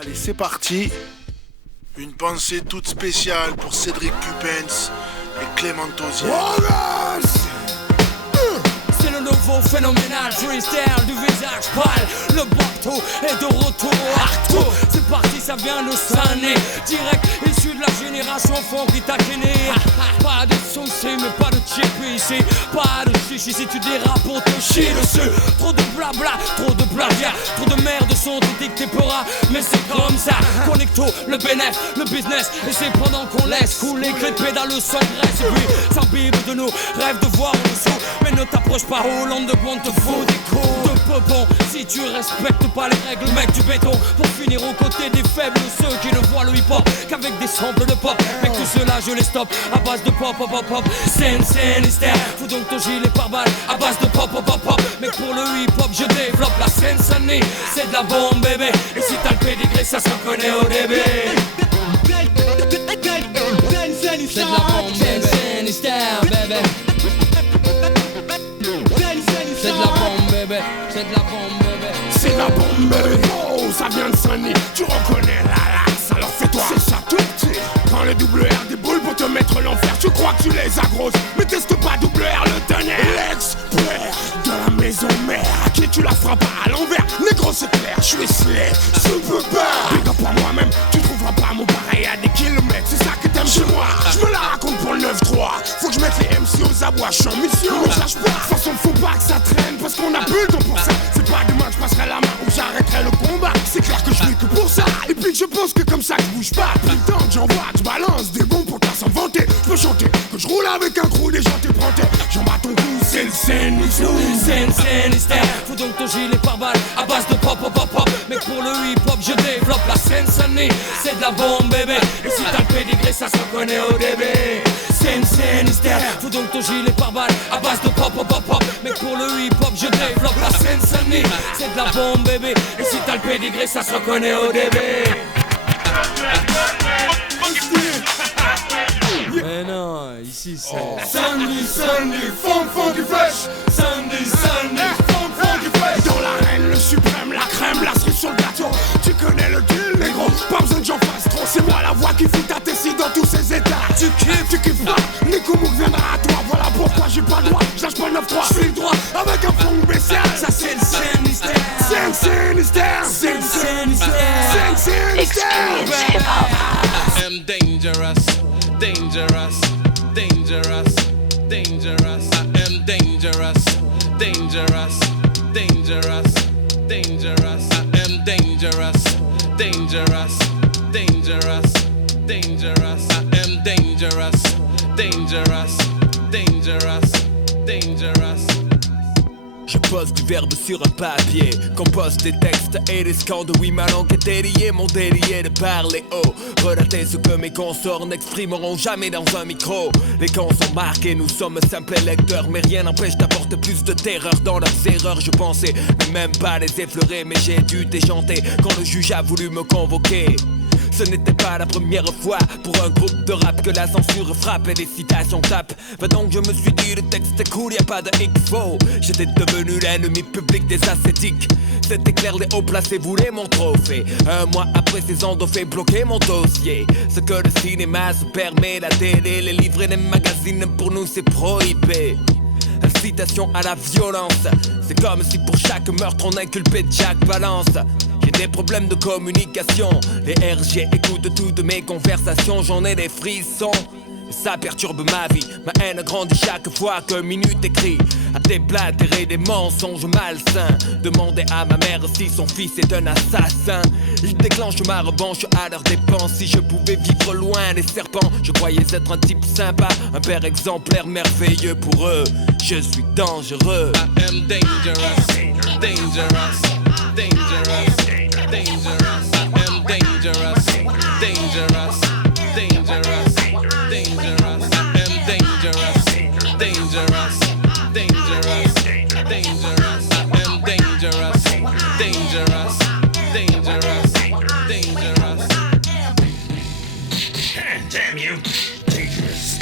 Allez, c'est parti. Une pensée toute spéciale pour Cédric Pupens et Clément Tosier. C'est le nouveau phénoménal freestyle du visage pâle. Le bateau est de retour Arto. C'est parti, ça vient de Sané. Direct issu de la génération funky taquené. Pas de soucis mais pas de chip ici. Pas de chichi si tu dérapes pour te chier dessus. Trop de blabla, trop de plagiat. Trop de merde sont dictés peuras. Mais c'est comme ça. Connecto, le bénéf, le business. Et c'est pendant qu'on laisse couler que les pédales s'engraissent. Et puis s'imbibe de nous, rêve de voir en dessous. Mais ne t'approche pas Hollande de bon te faut des coups de peupon. Si tu respectes pas les règles, mec du béton. Pour finir aux côtés des faibles, ceux qui ne voient le hip-hop qu'avec des samples de pop. Mec tout cela je les stoppe à base de pop pop pop pop. Scène hystère, fous donc ton gilet par balle à base de pop pop pop pop. Mec pour le hip-hop je développe la scène sonée. C'est de la bombe bébé. Et si t'as le pédigré ça se reconnaît au début. C'est de la bombe scène hystère bébé. C'est de la bombe bébé, c'est de la bombe bébé. C'est de la bombe bébé, oh ça vient de Sunny. Tu reconnais la lasse, alors fais-toi. C'est ça tout petit. Quand le double R déboule pour te mettre l'enfer. Tu crois que tu les agroses, mais teste pas double R le tonnerre. L'expert de la maison mère, à qui tu la frappes à l'envers. Négro c'est clair, je suis slay, super pas. Big up à moi-même, tu trouveras pas mon pareil à des kilomètres. C'est ça que t'aimes chez moi, je me la raconte pour le 9-3. Faut que je mette les MC aux abois, je suis en mission. Mais je lâche pas, de toute façon faut pas que ça traîne. Parce qu'on a plus le temps pour ça. C'est pas demain que je passerai la main ou j'arrêterai le combat. C'est clair que je vis que pour ça. Et puis je pense que comme ça je bouge pas. Plus le temps que j'envoie, tu balances des bons pour t'en s'en vanter. Je peux chanter, que je roule avec un crew, des gens t'es prentés. J'en bats ton cou, c'est le scène hystère. Fous donc ton gilet par balle à base de pop pop pop pop. Mais pour le hip hop je développe la scène sonnée. C'est de la bombe bébé. Et si t'as le pédigré ça se reconnaît au début. Scène hystère. Fous donc ton gilet par balle à base de pop pop pop pop. Mais pour le hip hop je développe la scène sonnée. C'est de la bombe bébé. Et si t'as le pédigré ça se reconnaît au début. Mais non, ici c'est Sunny, funky fresh. Sunny, funky fresh. Dans l'arène, le suprême, la crème, la cerise sur le gâteau. Tu connais le deal, négro, pas besoin que j'en fasse trop. C'est moi la voix qui fout ta tessie dans tous ces états. Tu kiffes pas, Nico Mouk viendra à toi. Voilà pourquoi j'ai pas le droit, j'lâche pas le 9-3. J'fais le droit, avec un fond spécial. Ça c'est le scène hystère. Experience hip-hop. I am dangerous, dangerous, dangerous, dangerous. I am dangerous, dangerous, dangerous, dangerous. I am dangerous, dangerous, dangerous, dangerous. I am dangerous, dangerous, dangerous, dangerous. Je pose du verbe sur un papier, compose des textes et des scandes. Oui, ma langue est déliée, mon délié de parler haut. Relater ce que mes consorts n'exprimeront jamais dans un micro. Les cons sont marqués, nous sommes simples lecteurs. Mais rien n'empêche d'apporter plus de terreur dans leurs erreurs. Je pensais ne même pas les effleurer, mais j'ai dû déchanter quand le juge a voulu me convoquer. Ce n'était pas la première fois pour un groupe de rap que la censure frappe et les citations tapent. Va donc je me suis dit le texte est cool, y a pas de X-faux. J'étais devenu l'ennemi public des ascétiques. C'était clair, les hauts placés voulaient mon trophée. Un mois après ces ondes ont fait bloquer mon dossier. Ce que le cinéma se permet, la télé, les livres et les magazines, pour nous c'est prohibé. Incitation à la violence, c'est comme si pour chaque meurtre on inculpait Jack Palance. J'ai des problèmes de communication, les RG écoutent toutes mes conversations, j'en ai des frissons. Ça perturbe ma vie, ma haine grandit chaque fois qu'un minute écrit. À déblatérer des mensonges malsains. Demander à ma mère si son fils est un assassin. Il déclenche ma revanche à leurs dépenses. Si je pouvais vivre loin des serpents, je croyais être un type sympa, un père exemplaire merveilleux pour eux. Je suis dangereux. I am dangerous, dangerous, dangerous, dangerous. I am dangerous, dangerous, dangerous, dangerous. I am dangerous, dangerous, dangerous, dangerous. I am dangerous, dangerous, dangerous, dangerous. Damn you, dangerous.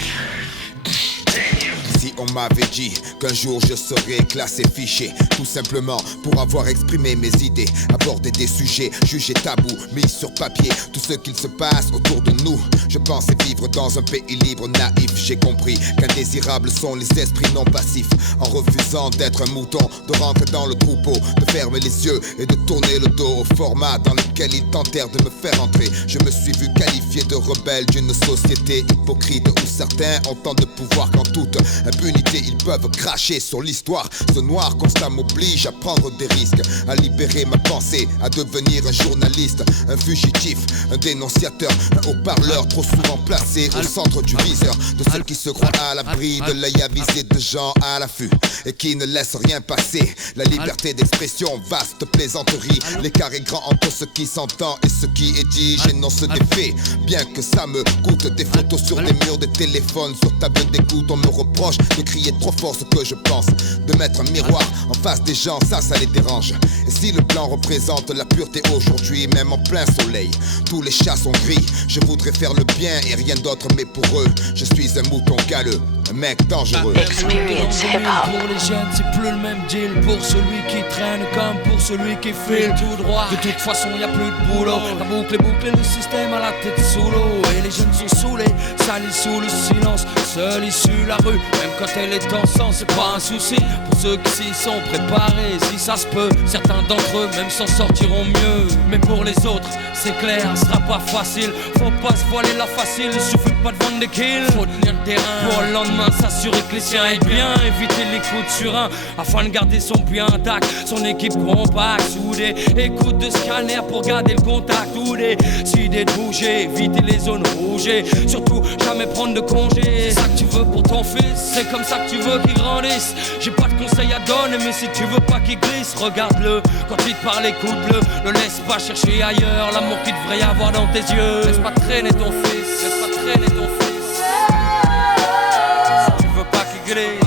Damn you. Si on m'avait dit qu'un jour je serais classé fiché, tout simplement pour avoir exprimé mes idées, aborder des sujets jugés tabous, mis sur papier tout ce qu'il se passe autour de nous. Je pensais vivre dans un pays libre, naïf. J'ai compris qu'indésirables sont les esprits non passifs. En refusant d'être un mouton, de rentrer dans le troupeau, de fermer les yeux et de tourner le dos au format dans lequel ils tentèrent de me faire entrer. Je me suis vu qualifié de rebelle d'une société hypocrite où certains ont tant de pouvoir qu'en toute impunité ils peuvent cracher sur l'histoire. Ce noir constat m'oblige à prendre des risques, à libérer ma pensée, à devenir un journaliste, un fugitif, un dénonciateur, un haut-parleur trop souvent placé au centre du viseur de ceux qui se croient à l'abri de l'œil avisé de gens à l'affût et qui ne laissent rien passer. La liberté d'expression, vaste plaisanterie. L'écart est grand entre ce qui s'entend et ce qui est dit. J'énonce des faits, bien que ça me coûte. Des photos sur des murs, des téléphones, sur table d'écoute. On me reproche de crier trop fort ce que je pense, de mettre un miroir en face des gens, ça les dérange. Et si le blanc représente la pureté aujourd'hui, même en plein soleil, tous les chats sont gris. Je voudrais faire le bien et rien d'autre, mais pour eux, je suis un mouton galeux, un mec dangereux. Experience hip-hop. Pour les jeunes, c'est plus le même deal. Pour celui qui traîne comme pour celui qui file tout droit. De toute façon, y a plus de boulot. La boucle est bouclée, le système à la tête sous l'eau. Et les jeunes sont saoulés, salis sous le silence. Seule issue la rue, même quand elle est en sang, c'est pas un souci. Pour ceux qui s'y sont préparés, si ça se peut, certains d'entre eux même s'en sortiront mieux. Mais pour les autres, c'est clair, ce sera pas facile. Faut pas se voiler la facile, il suffit pas de vendre des kills. Faut tenir le terrain pour le lendemain, s'assurer que les siens aient bien. Éviter les coups de surin afin de garder son puits intact. Son équipe compacte, soudée. Écoute de scanner pour garder le contact. Ou des idées de bouger, éviter les zones rouges. Surtout jamais prendre de congé. C'est ça que tu veux pour ton fils, c'est comme ça que tu veux qu'il grandisse. J'ai pas de conseils à donner, mais si tu veux pas qu'il glisse, regarde-le. Quand il te parle, écoute-le. Ne laisse pas chercher ailleurs l'amour qu'il devrait y avoir dans tes yeux. Laisse pas traîner ton fils, laisse pas traîner ton fils. Si tu veux pas qu'il glisse,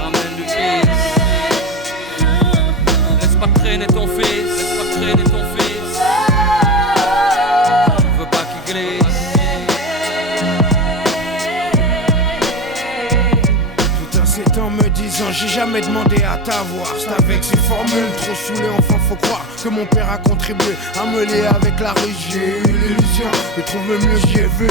ramène du fils. Laisse pas traîner ton fils, laisse pas traîner ton fils. Si tu veux pas qu'il glisse. En me disant j'ai jamais demandé à t'avoir. C'est avec ces formules trop saoulées, enfin faut croire que mon père a contribué à me lier avec la rue. J'ai eu l'illusion de trouver mieux, j'y ai vu.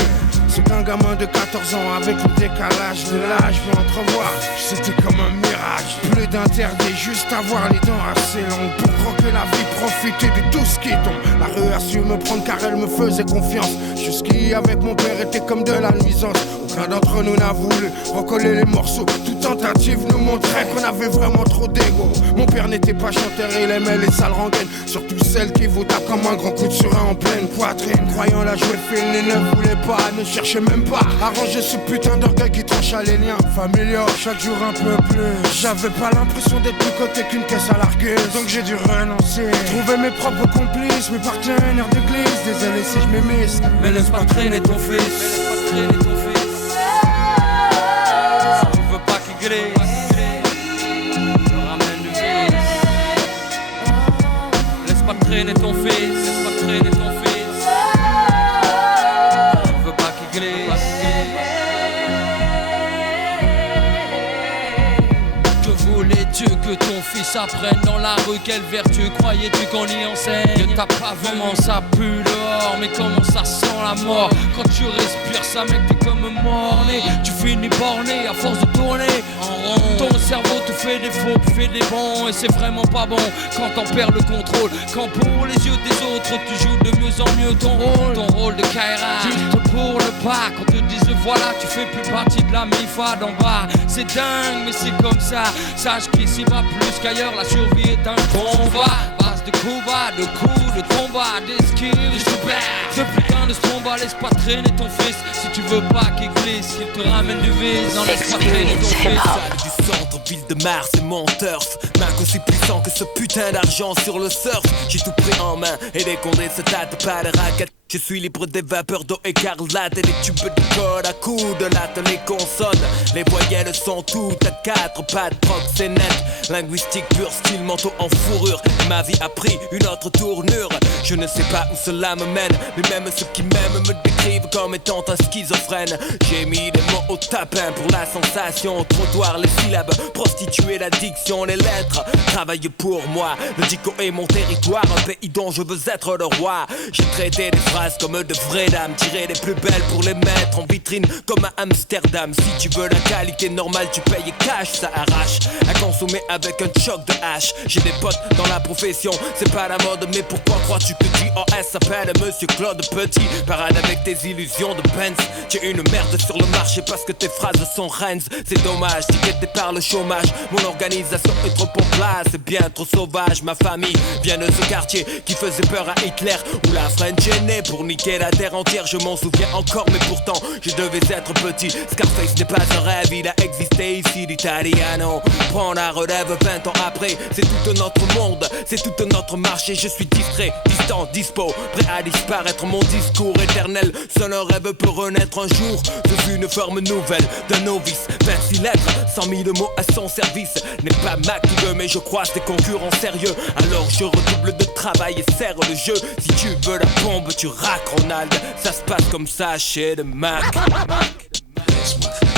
C'est qu'un gamin de 14 ans avec le décalage de l'âge peut entrevoir. C'était comme un mirage, plus d'interdit, juste avoir les dents assez longues pour croquer la vie, profiter de tout ce qui tombe. La rue a su me prendre car elle me faisait confiance. Jusqu'ici avec mon père était comme de la nuisance. Aucun d'entre nous n'a voulu recoller les morceaux. Toute tentative nous montrait qu'on avait vraiment trop d'ego. Mon père n'était pas chanteur, il aimait les sales rengaines, surtout celles qui vous tapent comme un grand coup de surin en pleine poitrine. Croyant la jouer fine, il ne voulait pas, ne cherchait même pas à ranger ce putain d'orgueil qui trancha les liens familiaux. Chaque jour un peu plus, j'avais pas l'impression d'être plus coté qu'une caisse à largueuse. Donc j'ai dû renoncer, trouver mes propres complices, mes partenaires d'église. Désolé si je m'émisse, mais laisse pas traîner ton fils, laisse pas traîner ton fils. Si tu veux pas qu'il glisse, ramène du fils. Laisse pas traîner ton fils, laisse pas traîner ton fils. Si tu veux pas qu'il glisse. Que voulais-tu que ton fils apprenne dans la rue? Quelle vertu croyais-tu qu'on y enseigne? T'as pas vraiment ça pue dehors, mais comment ça sent la mort? Quand tu respires ça mec t'es comme mort-né. Tu finis borné à force de tourner en rond. Ton cerveau te fait des faux, fait des bons. Et c'est vraiment pas bon quand t'en perds le contrôle. Quand pour les yeux des autres tu joues de mieux en mieux ton rôle de Kaira. Juste pour le pas, quand te disent voilà tu fais plus partie de la MIFA d'en bas. C'est dingue mais c'est comme ça. Sache qu'ici va plus qu'ailleurs, la survie est un combat. Base de coups bas, de coups, de combat, d'esquive, de super. Ce putain de stromba, laisse pas traîner ton fils. Si tu veux pas qu'il glisse, qu'il te ramène du vice. Non, laisse pas traîner ton fils. Du centre, ville de Mars, c'est mon turf. Mac aussi puissant que ce putain d'argent sur le surf. J'ai tout pris en main et les condés se tâtent pas de raquettes. Je suis libre des vapeurs d'eau écarlate et des tubes de code à coups de latte. Les consonnes, les voyelles sont toutes à quatre pattes, proxénètes. Linguistique pure, style manteau en fourrure. Ma vie a pris une autre tournure. Je ne sais pas où cela me mène, mais même ceux qui m'aiment me décrivent décrivent comme étant un schizophrène. J'ai mis des mots au tapin pour la sensation. Au trottoir, les syllabes, prostituer l'addiction, les lettres travaillent pour moi. Le dico est mon territoire, un pays dont je veux être le roi. J'ai traité des phrases comme de vraies dames, tiré les plus belles pour les mettre en vitrine comme à Amsterdam. Si tu veux la qualité normale, tu payes cash, ça arrache à consommer avec un choc de hache. J'ai des potes dans la profession, c'est pas la mode, mais pourquoi crois-tu que JOS s'appelle Monsieur Claude Petit? Parade avec tes illusions de Benz. Tu es une merde sur le marché parce que tes phrases sont Rennes. C'est dommage, tiqueté par le chômage. Mon organisation est trop en place, c'est bien trop sauvage. Ma famille vient de ce quartier qui faisait peur à Hitler, où la French est née pour niquer la terre entière. Je m'en souviens encore, mais pourtant je devais être petit. Scarface n'est pas un rêve, il a existé ici. L'Italiano prend la relève 20 ans après. C'est tout notre monde, c'est tout notre marché. Je suis distrait, distant, dispo, prêt à disparaître. Mon discours éternel, seul un rêve peut renaître un jour. Je suis une forme nouvelle d'un novice. 26 lettres, 100 000 mots à son service. N'est pas Mac qui veut, mais je croise des concurrents sérieux. Alors je redouble de travail et serre le jeu. Si tu veux la bombe, tu raques Ronald. Ça se passe comme ça chez le Mac. Laisse-moi faire.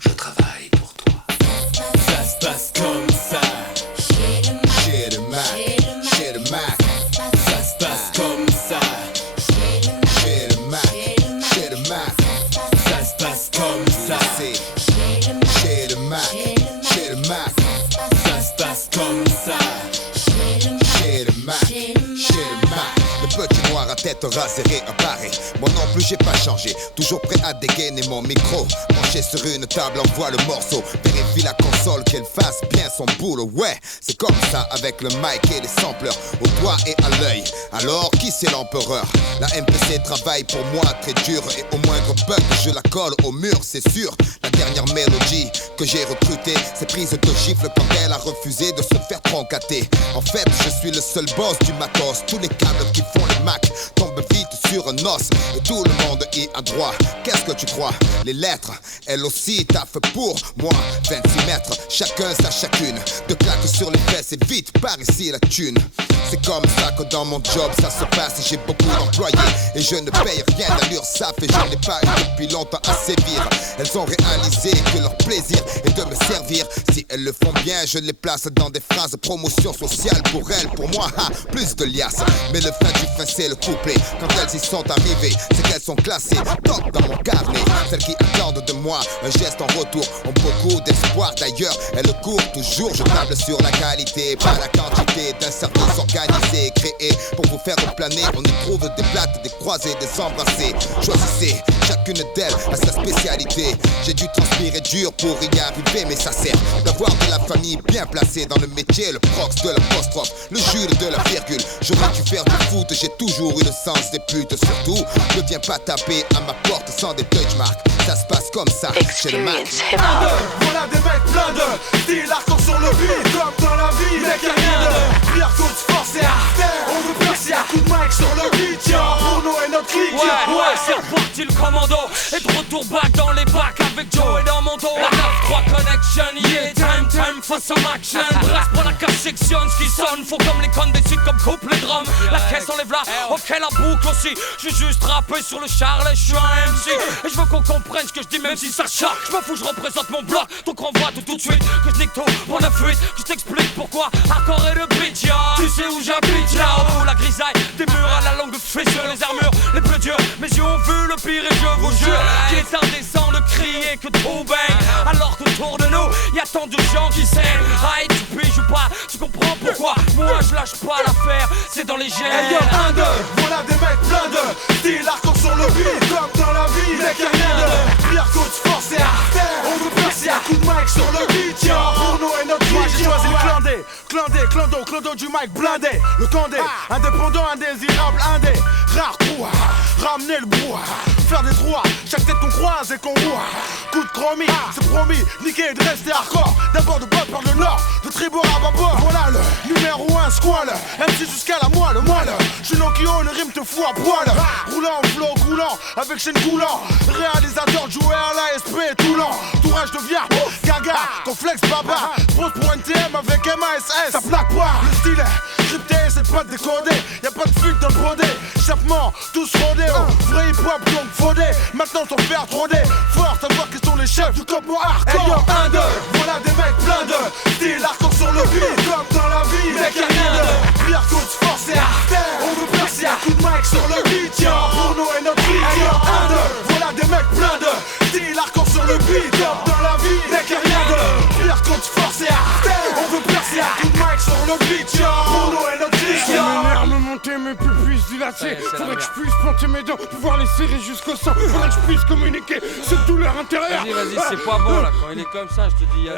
Je travaille pour toi. Ça se passe comme ça Chez le Mac, chez le Mac. Ça se passe comme ça Chez le Mac, chez le Mac. Ça se passe comme ça C'est chez le Mac, chez le Mac. Ça se passe comme ça Chez le Mac, chez le Mac. Le petit noir à tête rasée réapparait. Moi non plus j'ai pas changé, toujours prêt à dégainer mon micro. Penché sur une table, envoie le morceau. Vérifie la console qu'elle fasse bien son boulot. Ouais, c'est comme ça avec le mic et les sampleurs, au doigt et à l'œil. Alors qui c'est l'empereur? La MPC travaille pour moi très dur, et au moindre bug je la colle au mur, c'est sûr. La dernière mélodie que j'ai recrutée, c'est prise de gifle quand elle a refusé de se faire troncater. En fait je suis le seul boss du matos. Tous les câbles qui font les Mac tombent vite sur un os, et tout le monde y a droit. Qu'est-ce que tu crois? Les lettres, elles aussi taffent pour moi. 26 mètres, chacun sa chacune. De claques sur les fesses et vite par ici la thune. C'est comme ça que dans mon job ça se passe. J'ai beaucoup d'employés et je ne paye rien à l'URSSAF, et je n'ai pas eu depuis longtemps à sévir. Elles ont réalisé que leur plaisir est de me servir. Si elles le font bien, je les place dans des phrases promotion sociale. Pour elles, pour moi, plus de liasses. Mais le fin du fin c'est le couplet. Quand elles y sont arrivées, c'est qu'elles sont classées top dans mon carnet. Celles qui attendent de moi un geste en retour ont beaucoup d'espoir. D'ailleurs, elles courent toujours. Je table sur la qualité, pas la quantité d'un service organisé, créé pour vous faire planer. On y trouve des plates, des croisés, des embrassés. Choisissez, chacune d'elles a sa spécialité. J'ai dû transpirer dur pour y arriver, mais ça sert d'avoir de la famille bien placée dans le métier. Le prox de l'apostrophe, le Jules de la virgule. J'aurais dû faire du foot, j'ai toujours eu le sens des putes. Surtout, ne viens pas taper à ma porte sans des touchmarks. Ça se passe comme ça chez le Mac. Voilà des mecs plein de style hardcore sur le beat. Comme dans la vie, mec y'a rien de pire que de se forcer à terre. On veut percer à coups de mic sur le beat. Tiens, pour nous et notre clique. Ouais, c'est reparti le commando. Et de retour back dans les bacs avec Joe et dans mon dos. La 9-3 connection, yeah, time for some action. Brasse pour la cache section, ce qui sonne. Faut comme les connes des sites comme coupe les drums. La caisse enlève là, ok la boucle aussi. Je veux juste rapper sur le charlet, je suis un MC. Et je veux qu'on comprenne ce que je dis même si ça choque. Je m'en fous, je représente mon bloc. Donc renvoie tout de suite, que je nique tout pour la fuite. Je t'explique pourquoi, hardcore et le beat, ya. Tu sais où j'habite, là-haut, la grisaille. Des murs à la longue fée sur les armures, les plus durs. Mes yeux ont vu le pire et je vous jure qu'il est indécent de crier que tout bang. Alors qu'autour de nous, y'a tant de gens qui s'aiment. Aïe, tu piges ou pas, tu comprends pourquoi. Moi je lâche pas l'affaire, c'est dans les gènes. Hey yo, 1, 2, voilà des mecs plein de style hardcore sur le beat. Comme dans la vie, mec y'a rien de pire que de se forcer à terre. On veut percer à coups de mic sur le beat. Tiens, pour nous et notre vie. Moi j'ai choisi le clandé du mic blindé. Le candé, indépendant, indésirable, indé. Rare trou, ramener le bois. Faire des trous, chaque tête qu'on croise et qu'on voit. Coup de chromie, c'est promis, niquer et de rester hardcore. D'abord de bord par le nord, de tribord à bâbord. Voilà le numéro 1 squal, MC jusqu'à la moelle. J'suis Nokia, le rime te fout à poil. Roulant, flow coulant, avec chaîne coulant. Réalisateur de jouer à l'ASP tout lent. Tourage devient gaga, complexe baba. Pose pour NTM avec MASS, ça plaque pas. Le style est crypté, c'est pas décodé. Y'a pas de fuite dans le brodé. échappement, tous rodés, vrai hip-hop donc faudé. Maintenant t'en faire trôner, fort savoir qui sont les chefs du campement hardcore. 1, 2, voilà des mecs plein de style hardcore sur le beat, comme dans la vie, mec y'a rien de pire coup de force et artère. On veut percer un coup de mic sur le beat, tiens, pour nous et notre beat. 1, 2, voilà des mecs plein de style hardcore sur le beat, comme dans la vie, mec y'a rien de pire coup de force et artère. On veut percer un coup de mic sur le beat, tiens, pour nous et notre beat. Mes nerfs me monter, mes pupilles dilatées. Faudrait que je puisse planter mes dents, pouvoir les serrer jusqu'au sang. Faudrait que je puisse communiquer cette douleur intérieure. Vas-y, c'est pas bon là, quand il est comme ça, je te dis, y'a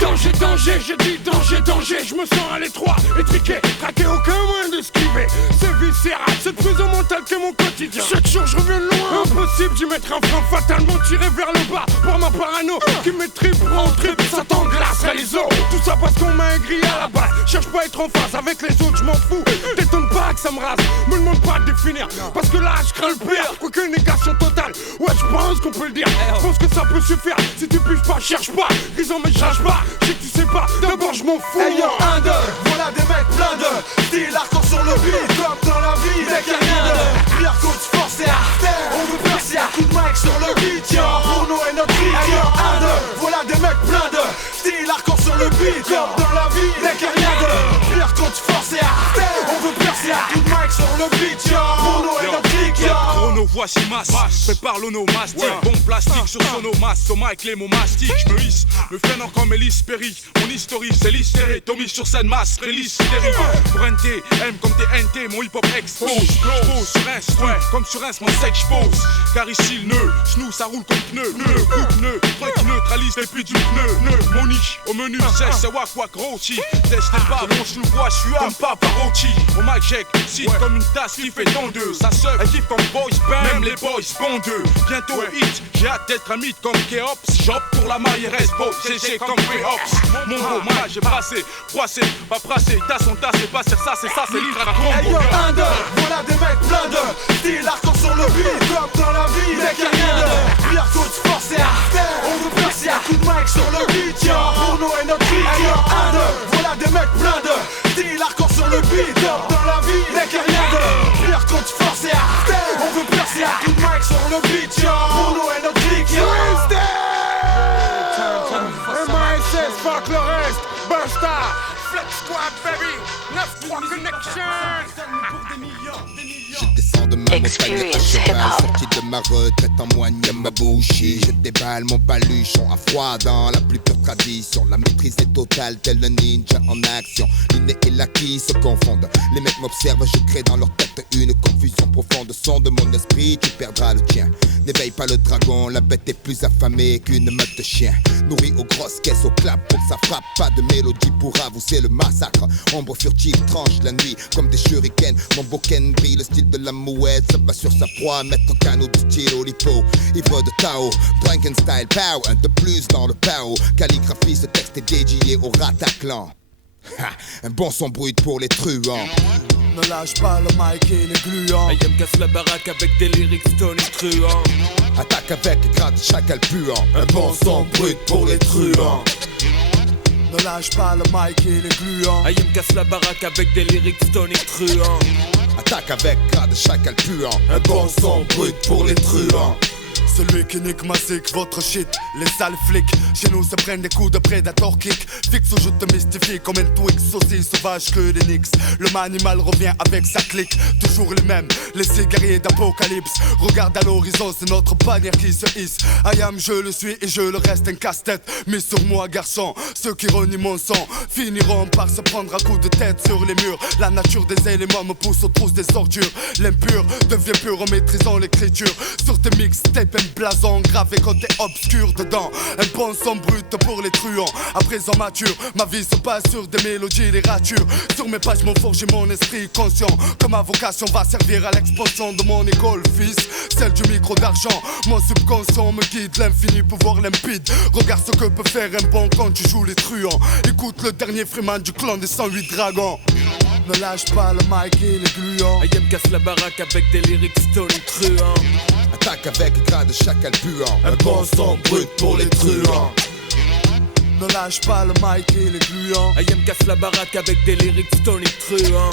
danger. Danger, danger, j'ai dit danger, danger. Je me sens à l'étroit, étriqué, craqué, aucun moyen d'esquiver. C'est viscéral, cette prison mentale qu'est mon quotidien. Chaque jour je reviens de loin, impossible d'y mettre un frein, fatalement tiré vers le bas. Pour ma parano, qui me tripe en trip, ça t'englacerait les os. Tout ça parce qu'on m'a aigri à la base. Cherche pas à être en face avec les autres, je m'en fous. T'étonne pas que ça me rase, me demande pas de définir. Parce que là je crains le pire, quoique négation totale. Ouais, je pense qu'on peut le dire, je pense que ça peut suffire. Si tu piges pas, cherche pas, grisant mais cherche pas. Je sais que tu sais pas, d'abord je m'en fous. 1, 2, voilà des mecs plein de style hardcore sur le beat, comme dans la vie, mec y'a rien de pire coup de force et artère. On veut percer un coup de mic sur le beat, tiens, pour nous et notre beat. 1, 2, voilà des mecs plein de style hardcore sur le beat, comme dans la vie, mec y'a rien de pire coup de force et artère. On veut percer un coup de mic sur le beat, tiens, pour nous et notre beat. Chrono, voici masse, prépare l'onomastique, bon plastique sur sonomas, Thomas et Clément mastique, je me hisse, me freine encore Mélis Perry, mon historique c'est l'hystérique, Tommy sur scène masse, release, hystérique, pour NT, M comme TNT, mon hip-hop expose, j'pose sur Inst, comme sur Inst, mon sec j'pose, car ici le nœud, genou ça roule comme pneu, coup-pneu, truc neutralise les plis du pneu, mon niche, au menu, c'est wak wak rôti, testez pas, bon je le vois, je suis comme Papa Rochi, mon Mac Jack, cite comme une tasse qui fait tondeuse, ça seule, elle kiffe comme boys band, même les boys bondeux, bientôt hit, j'ai hâte d'être un mythe comme Keops, j'op pour la mailleresse, beau, GG comme Keops, mon gros mal, j'ai passé, froissé, pas brassé, tasse on tasse, c'est pas sur ça, c'est l'itra combo. 1, 2, voilà des mecs plein de style hardcore sur le beat, comme dans la vie, mec y'a rien de pire coup de force et artère. On veut percer un coup de mic sur le beat, tiens, pour nous et notre beat. 1, 2, voilà des mecs plein de style hardcore sur le beat, comme dans la vie, mec y'a rien de pire coup de force et artère. On veut percer un coup de mic sur le beat, tiens, pour nous et notre beat. MISS, fuck le reste, Busta, Flex Squad baby, 9-3 Connection. Je descends de ma montagne à cheval, sorti de ma retraite en moigne ma bouchie. Je déballe mon baluchon à froid dans la plus pure tradition. La maîtrise est totale, tel un ninja en action. L'inné et l'acquis se confondent. Les mecs m'observent, je crée dans leur tête une confusion profonde. Son de mon esprit, tu perdras le tien. N'éveille pas le dragon, la bête est plus affamée qu'une meute de chiens. Nourrie aux grosses caisses, au clap pour que ça frappe. Pas de mélodie pour avouer le massacre. Ombre furtive tranche la nuit comme des shurikens. Mon boken brille, le style de la mouette. Ça va sur sa proie, mettre au canot du stylo lipo. Ivre de Tao, Frankenstyle pow. Un de plus dans le pao. Calligraphie, ce texte est dédié au Rataclan. Un bon son brut pour les truands. Ne lâche pas le mic et les gluants. IM casse la baraque avec des lyrics tonitruants. Attaque avec grade chacal puant. Un bon son brut pour les truands. Ne lâche pas le mic et les gluants. IM casse la baraque avec des lyrics tonitruants. Attaque avec grade chacal puant. Un bon son brut pour les truands. Celui qui nique ma sick, votre shit, les sales flics. Chez nous se prennent des coups de prédator kick. Fixe où je te mystifie comme un Twix, aussi sauvage que les Knicks. Le manimal revient avec sa clique, toujours les mêmes, les cigariers d'apocalypse. Regarde à l'horizon, c'est notre bannière qui se hisse. I am, je le suis et je le reste un casse-tête. Mis sur moi garçon, ceux qui renient mon sang finiront par se prendre un coup de tête sur les murs. La nature des éléments me pousse aux trousses des ordures. L'impur devient pur en maîtrisant l'écriture. Sur tes mixtapes, un blason gravé côté obscur dedans. Un bon son brut pour les truands. À présent mature, ma vie se passe sur des mélodies, des ratures. Sur mes pages m'ont forgé mon esprit conscient. Que ma vocation va servir à l'expansion de mon école, fils. Celle du micro d'argent. Mon subconscient me guide, l'infini pouvoir limpide. Regarde ce que peut faire un bon quand tu joues les truands. Écoute le dernier Freeman du clan des 108 dragons. Ne lâche pas le mic et les gluants. IM casse la baraque avec des lyrics tonitruants. Attaque avec grade chacal puant. Un bon son brut pour les truands. Ne lâche pas le mic et les gluants. IM casse la baraque avec des lyrics tonitruants.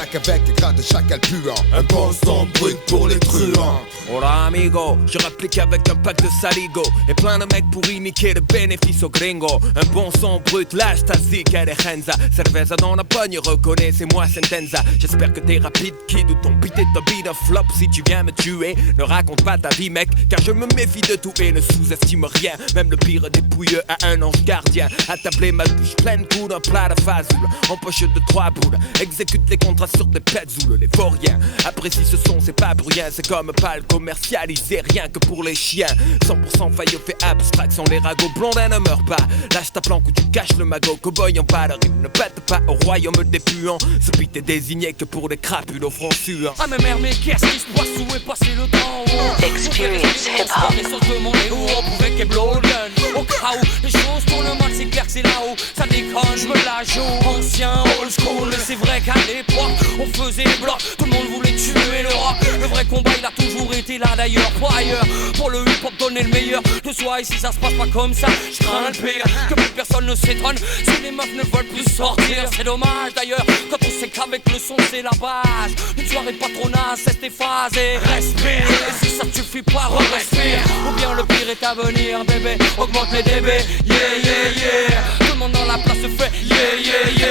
Attaque avec les grains de chacal puant. Un bon son brut pour les truands. Hola amigo, je réplique avec un pack de saligo et plein de mecs pour niquer le bénéfice au gringo. Un bon son brut, lâche ta zik et les renza. Cerveza dans la pogne, reconnais c'est moi Sentenza. J'espère que t'es rapide kid ou ton beat est un beat of flop. Si tu viens me tuer, ne raconte pas ta vie mec, car je me méfie de tout et ne sous-estime rien. Même le pire des pouilleux a un ange gardien. Attablé ma bouche pleine coup d'un plat de fazoule en poche de 3 boules. Exécute les contrats sur des petzoules, les vauriens apprécie ce son, c'est pas pour rien. C'est comme pas le commercialisé, rien que pour les chiens. 100% faillot fait abstraction, les ragots blondins ne meurent pas. Lâche ta planque ou tu caches le magot. Cowboy en pas de rime, ne pète pas au royaume des puants. Ce beat est désigné que pour des crapules au front suant. Ah mais merde, mais qu'est-ce qui se passe? Où est passé le temps? Experience hip-hop. Les sauces de mon où on pouvait qu'est blow le gun. Au cas où les choses tournent mal, c'est clair que c'est là-haut. Ça déconne, je me la joue. Ancien, old school, mais c'est vrai qu'à l'époque on faisait les blocs, tout le monde voulait tuer le rock. Le vrai combat il a toujours été là d'ailleurs, pas ailleurs. Pour le hip-hop donner le meilleur de soi. Et si ça se passe pas comme ça, je crains le pire. Que plus personne ne s'étonne si les meufs ne veulent plus sortir. C'est dommage d'ailleurs, quand on sait qu'avec le son c'est la base. Une soirée patronale, c'est tes phases et respire. Et si ça te suffit pas, respire. Ou bien le pire est à venir, bébé. Augmente les dB, yeah yeah yeah. Tout le monde dans la place se fait yeah yeah yeah.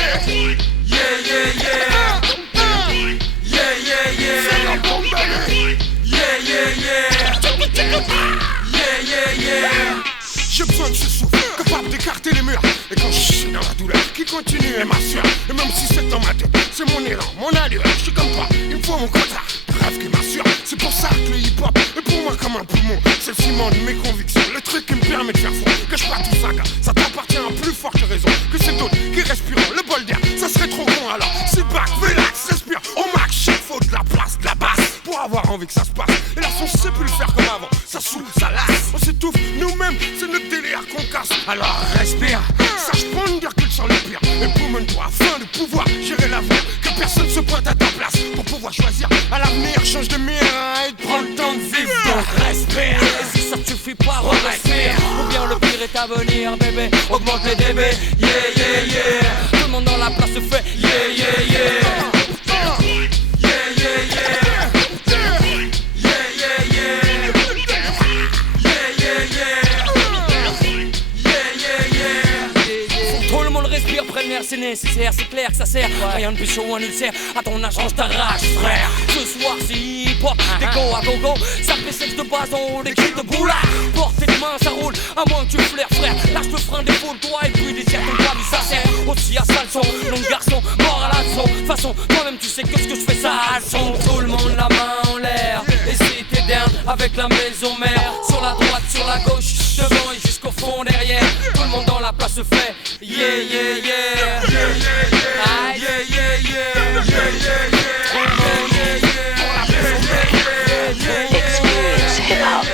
Yeah yeah yeah. Yeah yeah yeah. Yeah yeah yeah. Yeah yeah yeah. J'ai besoin de ce souffle, capable d'écarter les murs. Et quand je suis dans la douleur, qui continue et m'assure. Et même si c'est dans ma tête, c'est mon élan, mon allure. Je suis comme toi, il me faut mon quota. Rêve qui m'assure, c'est pour ça que le hip-hop est pour moi comme un poumon. C'est le ciment de mes convictions, le truc qui me permet de faire fond. Cache pas tout ça, gars, ça t'appartient à plus forte raison que c'est d'autres qui respirent le bol d'air. Ça serait trop con alors, sit back, relax, respire. Au max, il faut de la place, de la basse pour avoir envie que ça se passe. Et là, on sait plus le faire comme avant, ça saoule, ça lasse. On s'étouffe nous-mêmes, c'est notre délire qu'on casse. Alors respire, sache prendre dire qu'il sent le pire. Et promène-toi afin de pouvoir gérer la voie. Que personne se pointe à ta place pour pouvoir choisir. À l'avenir, change de mire et prends le temps de vivre. Donc respire, et si ça te suffit pas, respire. Ou bien le pire est à venir, bébé. Augmente les dB, yeah yeah yeah. Tout le monde dans la place se fait yeah yeah yeah. Yeah yeah yeah. C'est nécessaire, c'est clair que ça sert. Rien de plus chaud, un ulcère. À ton âge, je t'arrache, frère. Ce soir, c'est hip-hop, des go à go-go. Ça fait sexe de base en haut, des clips de boula. Portée de main, ça roule, à moins que tu flaires, frère. Lâche le frein, défoule-toi et puis désire ton pas, ça sert. Aussi à sale son, long garçon, mort à la leçon. De toute façon, toi-même, tu sais que ce que je fais, ça a le son. Tout le monde la main en l'air. Et si t'es down avec la maison mère. Sur la droite, sur la gauche, devant et jusqu'au fond, derrière. Tout le monde dans la place se fait yeah yeah yeah. Yeah yeah yeah. Ah, yeah yeah yeah. Yeah yeah yeah. Experience hip-hop.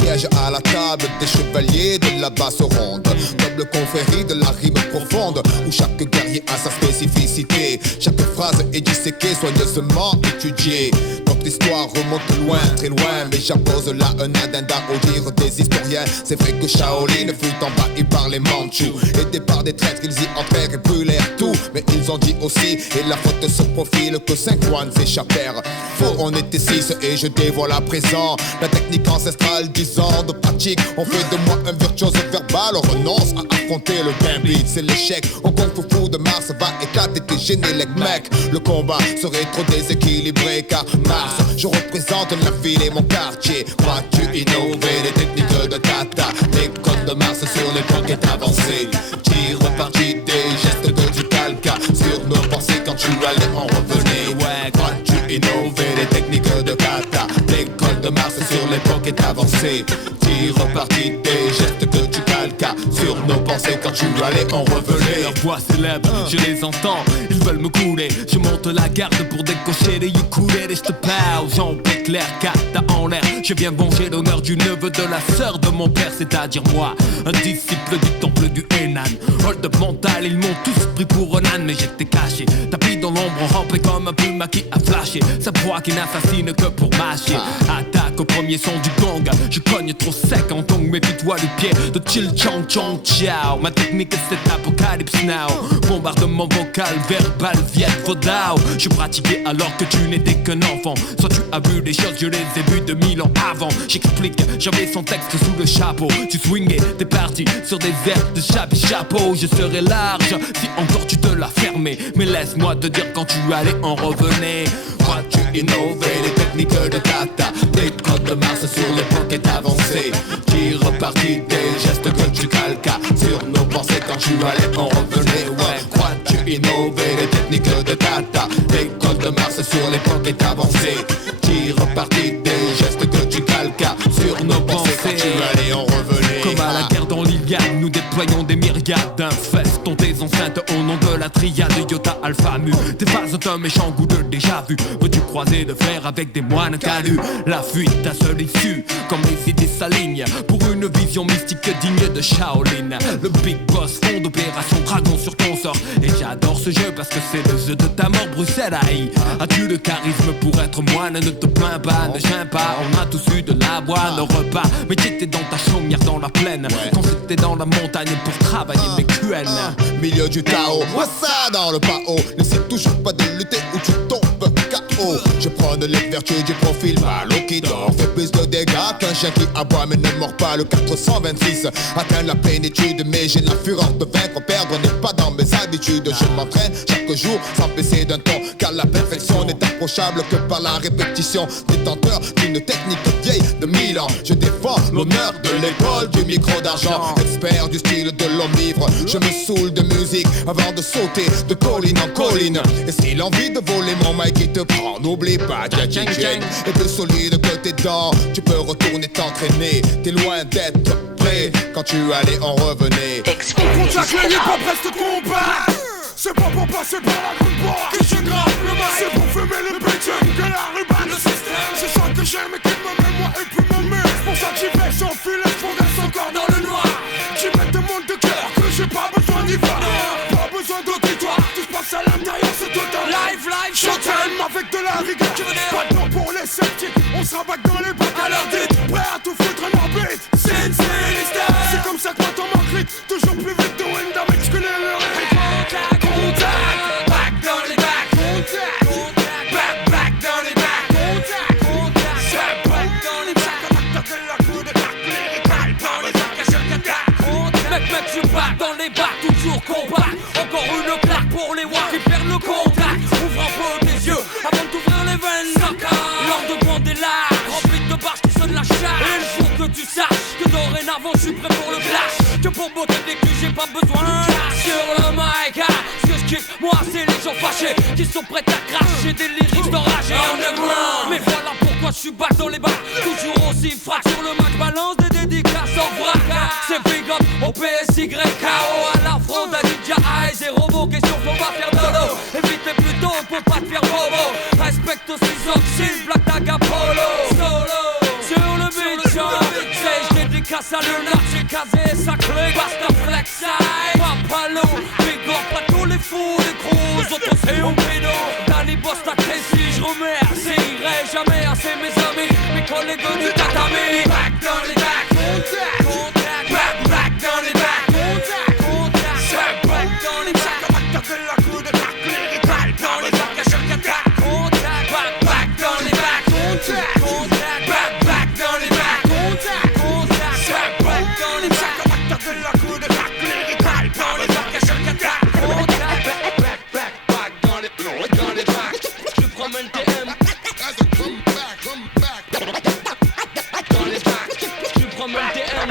Siège à la table des chevaliers de la basse ronde. Noble confrérie de la rime profonde, où chaque guerrier a sa spécificité. Chaque phrase est disséquée, soigneusement étudiée. Notre histoire remonte loin, très loin, mais j'appose là un addenda au dire des historiens. C'est vrai que Shaolin fut envahi par les Mandchous, aidés par des traîtres qu'ils y entrèrent et brûlèrent tout. Mais ils ont dit aussi, et la faute se profile, que 5 moines s'échappèrent. Faux, on était 6 et je dévoile à présent la technique ancestrale, 10 ans de pratique. On fait de moi un virtuose verbal, on renonce à affronter le gambit, c'est l'échec. On compte fou de Mars va éclater tes génériques, mec. Le combat serait trop déséquilibré car Mars, je représente la ville et mon quartier. Crois-tu innover les techniques de kata? L'école de Mars sur l'époque est avancée. Tire reparti des gestes que tu calques sur nos pensées quand tu allais en revenir. Ouais, crois-tu innover les techniques de kata? L'école de Mars sur l'époque est avancée. Tire reparti des gestes que tu calques sur nos pensées quand tu allais en revenir. Leur voix célèbre, je les entends, ils veulent me couler. Je monte la garde pour décocher les ukulélés. Je te parle, j'en éclair, kata en l'air. Je viens venger l'honneur du neveu de la sœur de mon père, c'est-à-dire moi, un disciple du temple du Henan. Hold up mental, ils m'ont tous pris pour un âne, mais j'étais caché. Tapis dans l'ombre, rampé comme un puma qui a flashé. Sa proie qui n'assassine que pour mâcher. Attaque au premier son du gong, je cogne trop sec en tongue, méfie-toi du pied de chill Chang chang ciao. Ma technique c'est apocalypse now. Bombardement vocal, verbal, viet vodao. Je pratiquais alors que tu n'étais qu'un enfant. Soit tu as vu des choses, je les ai vues de 1000 ans avant. J'explique, j'avais son texte sous le chapeau. Tu swingais, t'es parti sur des airs de chapeau. Je serais large si encore tu te l'as fermé. Mais laisse-moi te dire quand tu allais en revenir. Moi tu innoves les techniques de Tata. Des codes de Mars sur les pockets avancés. Qui repartit des gestes que tu calcas sur nos pensées quand tu allais en revenir. Ouais, crois-tu innover les techniques de Tata. Des codes de Mars sur les pockets avancés. Qui repartit des gestes que tu calcas sur nos pensées quand tu allais en revenir. Comme à la guerre dans l'Iliade, nous déployons des myriades d'infestes. Tes enceintes au nom de la triade Iota Alpha Mu. T'es pas un méchant goût de déjà vu. Veux-tu croiser de fer avec des moines calus? La fuite à seule issue, comme les idées s'alignent pour une vision mystique digne de Shaolin. Le Big Boss fond d'opération Dragon sur ton sort. Et j'adore ce jeu parce que c'est le jeu de ta mort. Bruxelles aïe. As-tu le charisme pour être moine? Ne te plains pas, ne gêne pas. On a tous eu de l'avoine au repas. Mais t'étais dans ta chaumière dans la plaine. Quand j'étais dans la montagne pour travailler mes QN. Milieu du Tao, moi ça dans le Pao. N'essaie toujours pas de lutter ou tu tombes KO. Je prends les vertus du profil malo qui dort. Fait plus de dégâts qu'un chien qui aboie mais ne mord pas. Le 426 atteint la plénitude. Mais j'ai la fureur de vaincre. Perdre n'est pas dans mes habitudes. Je m'entraîne chaque jour sans baisser d'un ton. Car la perfection n'est approchable que par la répétition. Détenteur d'une technique vieille de 1000 ans. Je défends l'honneur de l'école du micro d'argent. Expert du style de l'homme ivre. Je me saoule de musique avant de sauter de colline en colline. Et si l'envie de voler mon mic qui te prend, n'oublie pas Jang et plus solide que t'es dents. Tu peux retourner t'entraîner. T'es loin d'être prêt quand tu allais en revenir. On contacte le hip-hop reste combat. C'est pas pour passer par la grande porte que je grappe le mic. C'est pour fumer le bitume que la ruban le système. C'est ça que j'aime et qui me met moi et puis mon mur. C'est pour ça que j'y vais sans filet, je encore dans le noir. J'y mets de monde de cœur que j'ai pas besoin d'y voir. Pas besoin d'auditoire, tout se passe à l'intérieur, c'est total. Live, showtime avec de la rigueur. Pas de temps pour les sceptiques, on se rabatte dans les bacs à leur dites. Prêt à tout foutre en orbite, c'est comme ça que moi t'en m'encrite. Toujours plus vite de Windham, je connais le rythme. Contact, back dans les bacs. Contact, back dans les bacs. Contact, c'est back dans les bacs. De la coup de bac, lyrical, dans les bacs, je contact. Mec, je back dans les bacs, toujours combat. Encore une claque pour les wack qui perdent le contact. Ouvre un peu tes yeux avant de t'ouvrir les veines. L'heure de prendre des larmes, remplie de barges qui sonnent la charge. Et il faut que tu saches que dorénavant je suis prêt pour le clash. Que pour beauté des que j'ai pas besoin. Sur le mic, ce que je kiffe, moi c'est les gens fâchés qui sont prêts à cracher des lyrics d'enragés underground. Mais voilà pourquoi je suis back dans les bacs. Toujours aussi frac sur le mic, balance des dédicaces en vrac. C'est big up au PSY, KO à la front, à DJ Eyes et Robo. Question faut pas faire de l'eau. Évite mais plutôt on peut pas te faire bobo. Respecte aussi Zoxy, Black Daga Polo. Solo, sur le beat, c'est je dédicace à Leonard, j'ai casé sa clé. Basta Flex Side, Papalo, big up à tous les fous, les gros, autres c'est un pédo. Dali Boss, ta Casey, je remercierai jamais assez mes amis, mes collègues du tatami. Back dans les bacs, contact, back dans les bacs, contact, c'est back dans les bacs. De la coup de bac, lyrical, dans les bacs, je contact. Contact, back dans les bacs, contact, back dans les bacs, contact, c'est back dans les bacs. De la coup de bac, lyrical, dans les bacs, je contact. Back dans les bacs. Je promène TM. Dans les bacs. Je promène TM.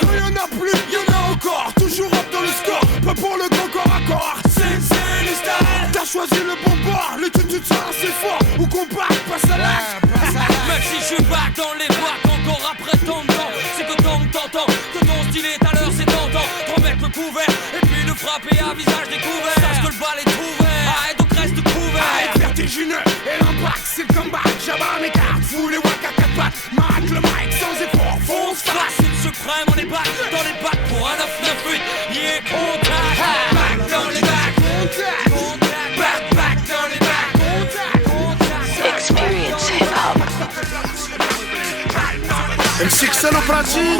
Quand y'en a plus, y'en a encore. Toujours up dans le score, pas pour le grand corps à corps. C'est les stars. T'as choisi le bon bord, l'étude ça c'est fort. Ou combat, passe à l'acte. Mec si je suis back dans les bacs encore après tant de temps. C'est que tant que t'entends que ton style est à l'heure, c'est tentant. Remettre le couvert et puis de frapper à visage découvert. Sache que le bal est ouvert, et donc reste couvert. Arrête vertigineux et l'impact c'est le comeback. J'abats mes cartes, fous les wack à quatre pattes. Marque le mic sans effort, fonce face. C'est le suprême, on est back dans les bacs pour un 998. Yeah, contact, back dans les bacs, contact, back dans les bacs, contact. Experience hip-hop. M6 MCXL au platine.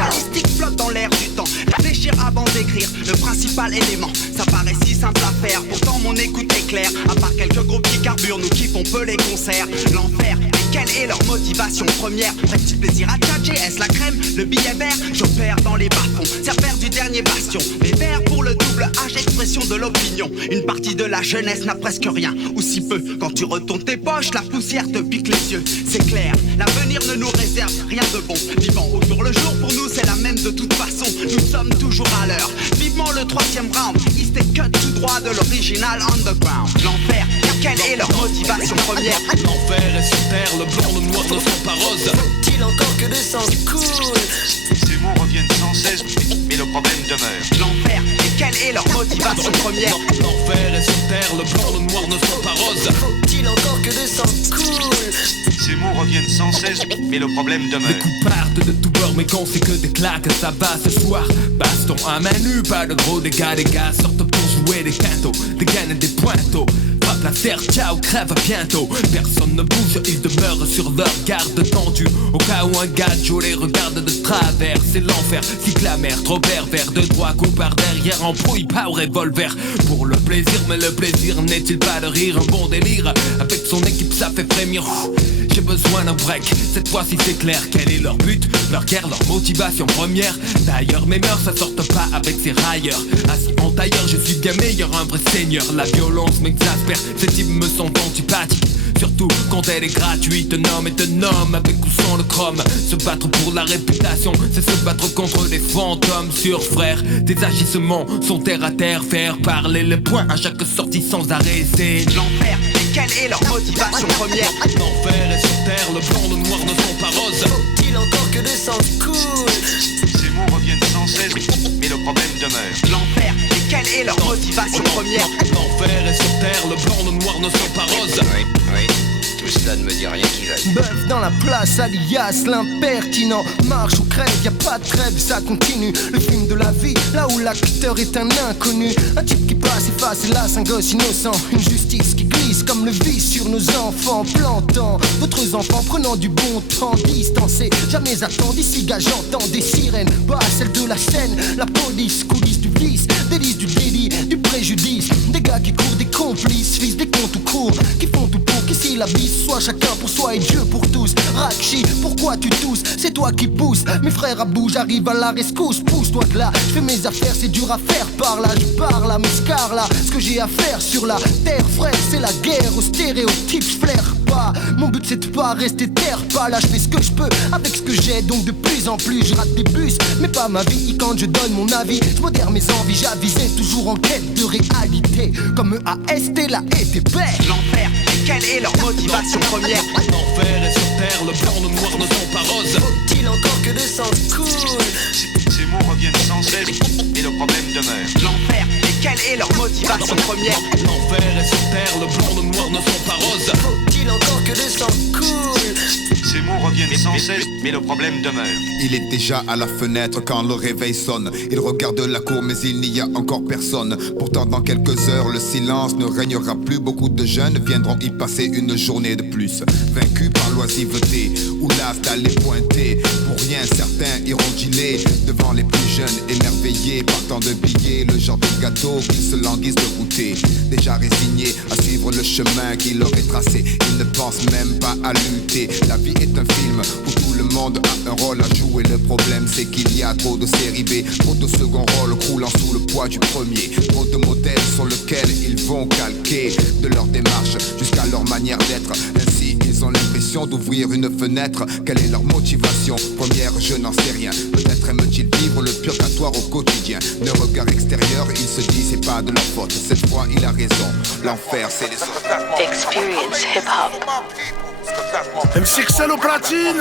La mystique flotte dans l'air du temps. Réfléchir avant d'écrire, le principal élément. Ça paraît si simple à faire, pourtant mon écoute est claire. À part quelques groupes qui carburent, nous kiffons peu les concerts. L'enfer, mais quelle est leur motivation première? Petit plaisir à tchatcher, est-ce la crème? Le billet vert, j'opère dans les bas-fonds. Serveur du dernier bastion. Les verts pour le double H, expression de l'opinion. Une partie de la jeunesse n'a presque rien, ou si peu. Quand tu retournes tes poches, la poussière te pique les yeux. C'est clair, l'avenir ne nous réserve rien de bon. Vivant au jour le jour, pour nous c'est la même de toute façon. Nous sommes toujours à l'heure. Vivement le 3e round. East est cut tout droit de l'original underground. L'enfer, quelle est leur motivation première? L'enfer est sur terre, le blanc, le noir ne sont pas roses. Faut-il encore que des sens cool? Ces mots reviennent sans cesse, mais le problème demeure. L'enfer, et quelle est leur motivation première? L'enfer est sur terre, le blanc, le noir ne sont pas roses. Faut-il encore que des sens cool? Ces mots reviennent sans cesse, mais le problème demeure. Les coups partent de tout bord, mais quand c'est que des claques, ça bat ce soir. Baston à main nue, pas de gros dégâts, les gars sortent pour jouer des quintos, des gaines et des pointos. Frappe la terre, ciao, crève bientôt. Personne ne bouge, ils demeurent sur leur garde tendue. Au cas où un gadjo les regarde de travers, c'est l'enfer, cycle amer, trop pervers. De droit, coup par derrière, embrouille, pas au revolver. Pour le plaisir, mais le plaisir n'est-il pas de rire? Un bon délire, avec son équipe ça fait frémir. J'ai besoin d'un break, cette fois-ci c'est clair. Quel est leur but, leur guerre, leur motivation première? D'ailleurs mes mœurs ça sortent pas avec ces railleurs. Assis en tailleur je suis bien meilleur, un vrai seigneur. La violence m'exaspère, ces types me sont antipathiques. Surtout quand elle est gratuite, un homme est un homme avec ou sans le chrome. Se battre pour la réputation, c'est se battre contre des fantômes sur frère. Des agissements sont terre à terre, faire parler les points à chaque sortie sans arrêt. C'est l'enfer, et quelle est leur motivation première? L'enfer est sur terre, le blanc, le noir ne sont pas roses. Faut-il encore que des sens cool? Ces mots reviennent sans cesse, mais le problème demeure. L'enfer, et quelle est leur motivation première? L'enfer est sur terre, le blanc, le noir ne sont pas roses. Oui, tout cela ne me dit rien qui va. Bœuf dans la place, alias l'impertinent. Marche ou crève, y a pas de trêve, ça continue. Le film de la vie, là où l'acteur est un inconnu. Un type qui passe, efface, hélas, un gosse innocent. Une justice qui glisse comme le vice sur nos enfants. Plantant d'autres enfants, prenant du bon temps. Distancé, jamais attendu, ici gars, j'entends des sirènes. Bah, celle de la scène, la police, coulisses du vice, délice du délit, du préjudice. Des gars qui courent, des complices, fils des comptes tout court, qui font tout pour qu'ici la vie soit chacun pour soi et Dieu pour tous. Rakshi, pourquoi tu tousses? C'est toi qui pousses. Mes frères à bout, j'arrive à la rescousse. Pousse-toi de là, je fais mes affaires, c'est dur à faire par là. Je parle à mes scars là, ce que j'ai à faire sur la terre, frère, c'est la guerre aux stéréotypes, je flaire pas. Mon but c'est de pas rester terre pas là, je fais ce que je peux avec ce que j'ai, donc de plus en plus je rate des bus, mais pas ma vie. Quand je donne mon avis, je modère mes envies, j'avisais toujours en quête de réalité, comme EAST, la ETP. L'enfer, et quelle est leur motivation première? L'enfer est sur terre, le blanc, le noir ne sont pas roses. Faut-il encore que des sens cool? Ces mots reviennent sans cesse, mais le problème demeure. L'enfer, et quelle est leur motivation première? L'enfer est sur terre, le blanc, le noir ne sont pas roses. Faut-il encore que des sens cool? Ces mots reviennent sans cesse, mais le problème demeure. Il est déjà à la fenêtre quand le réveil sonne. Il regarde la cour mais il n'y a encore personne. Pourtant dans quelques heures le silence ne régnera plus. Beaucoup de jeunes viendront y passer une journée de plus. Vaincus par l'oisiveté ou las d'aller pointer. Pour rien certains iront dîner devant les plus jeunes émerveillés par tant de billets. Le genre de gâteau qu'ils se languissent de goûter. Déjà résignés à suivre le chemin qui leur est tracé, ils ne pensent même pas à lutter. La vie est un film où tout le monde a un rôle à jouer. Le problème c'est qu'il y a trop de série B, trop de second rôle croulant sous le poids du premier. Trop de modèles sur lesquels ils vont calquer de leur démarche jusqu'à leur manière d'être. Ainsi ils ont l'impression d'ouvrir une fenêtre. Quelle est leur motivation première? Je n'en sais rien. Peut-être aiment-ils vivre le purgatoire au quotidien. D'un regard extérieur il se dit c'est pas de leur faute. Cette fois il a raison, l'enfer c'est les autres. Experience hip-hop. MCXL au platine.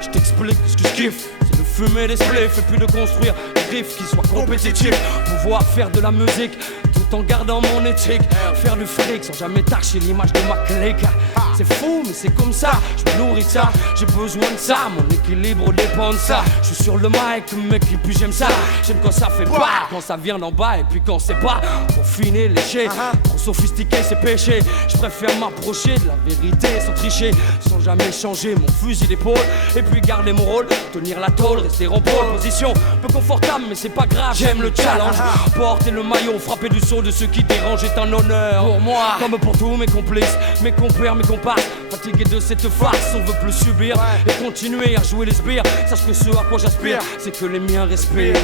Je t'explique ce que je kiffe, c'est de fumer des spliffs et puis de construire des riffs qui soient compétitifs. Pouvoir faire de la musique tout en gardant mon éthique. Faire du fric sans jamais tâcher l'image de ma clique. C'est fou mais c'est comme ça, je me nourris de ça. J'ai besoin de ça, mon équilibre dépend de ça. Je suis sur le mic, mec et puis j'aime ça. J'aime quand ça fait pas, quand ça vient d'en bas. Et puis quand c'est pas, pour finir léger. Trop sophistiqué c'est péché. Je préfère m'approcher de la vérité sans tricher, sans jamais changer mon fusil d'épaule. Et puis garder mon rôle, tenir la tôle, rester en pole position. Peu confortable mais c'est pas grave, j'aime le challenge. Porter le maillot, frapper du saut de ceux qui dérangent est un honneur pour moi, comme pour tous mes complices, mes compères, mes comparses. Fatigué de cette farce, on veut plus subir et continuer à jouer les sbires. Sache que ce à quoi j'aspire, c'est que les miens respirent.